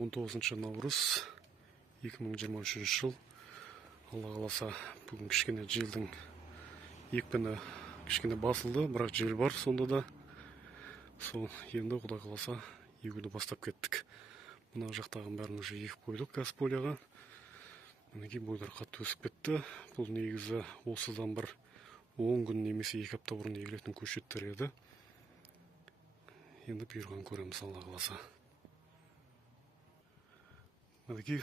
19 наурыз 2023 жыл. Алла қаласа бүгін кішкене желдің екпіні кішкене басылды, бірақ жел бар сонда да. Сол енді Құдай қаласа егуді бастап кеттік. Мына жақтағын бәрін уже егіп қойдық Газполияға. Мінекей бойлар қатты өсіп кетті. Бұл негізі осыдан бір 10 күн немесе 2 апта бұрын егілетін көшеттер еді. Енді бұйырған көреміз Алла қаласа. Мінекей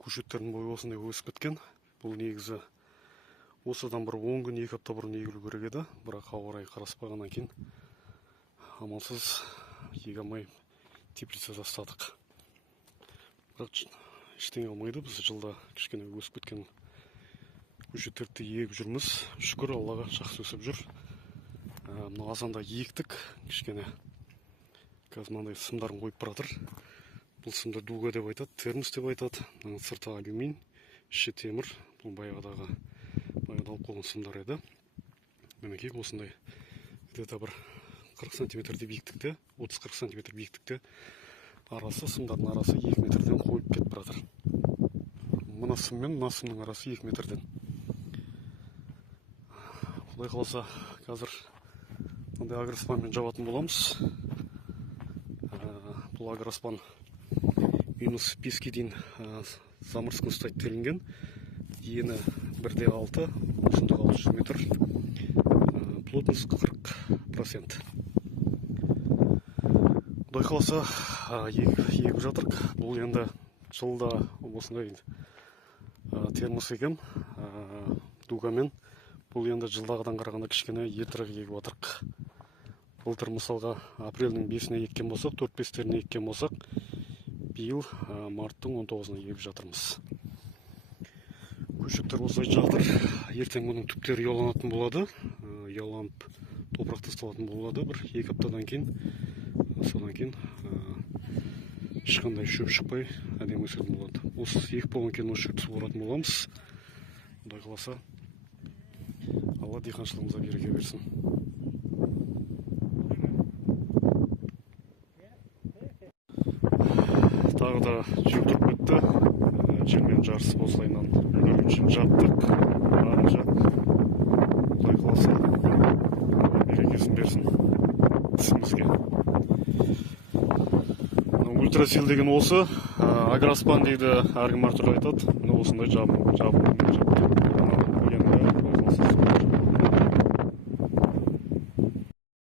көшеттердің бойы осындай өсіп кеткен. Бұл негізі осыдан бір 10 күн 2 апта бұрын егілу керек еді. Бірақ ауа райы қараспағаннан кейін амалсыз еге алмай теплица тастадық. Бірақ ештеңе алмайды, біз жылда кішкене өсіп кеткен көшеттерді егіп жүрміз. Шүкір Аллаға жақсы өсіп жүр. Мына азанда ектік кішкене. Қазір мынандай сымдарын қойып баратыр. Бұл сымды дуга деп айтады, термос деп айтады. Сырты алюмин, іші темір. Бұл баяғыдағы алып қойған сымдар еді. Мінекей осындай где-то бір 40 сантиметрде биіктікте, 30-40 сантиметр биіктікте арасы, сымдардың арасы 2 метрден қойып кетіп баратыр. Мына сым мен мына сымның арасы 2 метрден. Құдай қаласа қазір мындай агроспанмен жабатын боламыз. Бұл агроспан минус 5-ке дейін замырсқын ұстайды делінген. Ені 1,6, ұзындығы 600 метр, плотность 40%. Құдай қаласа егіп жатырық. Бұл енді жылда осындай термос екен, дугамен. Бұл енді жылдағыдан қарағанда кішкене ертерек егіп жатырық. Былтыр мысалға апрельдің 5-іне еккен болсақ, 4-5-теріне еккен болсақ, биыл марттың 19-ына егіп жатырмыз. Көшеттер осылай жатыр. Ертең мұның түптері ұяланатын болады. Ұяланып топырақ тасталатын болады бір 2 аптадан кейін. Содан кейін ешқандай шөп шықпай әдемі өсетін болады. Осы егіп болған кейін осы шөпті суаратын боламыз. Құдай қаласа Алла диқаншылығымызға береке берсін. Тағы да жел тұрып кетті. Желмен жарысып осылайынан үлгерген жаптық. Барынша Құдай қаласа берекесін берсін ісімізге. Ультрасил деген осы. Агроспан дейді, әркім әртүрлі айтады. Осындай жабын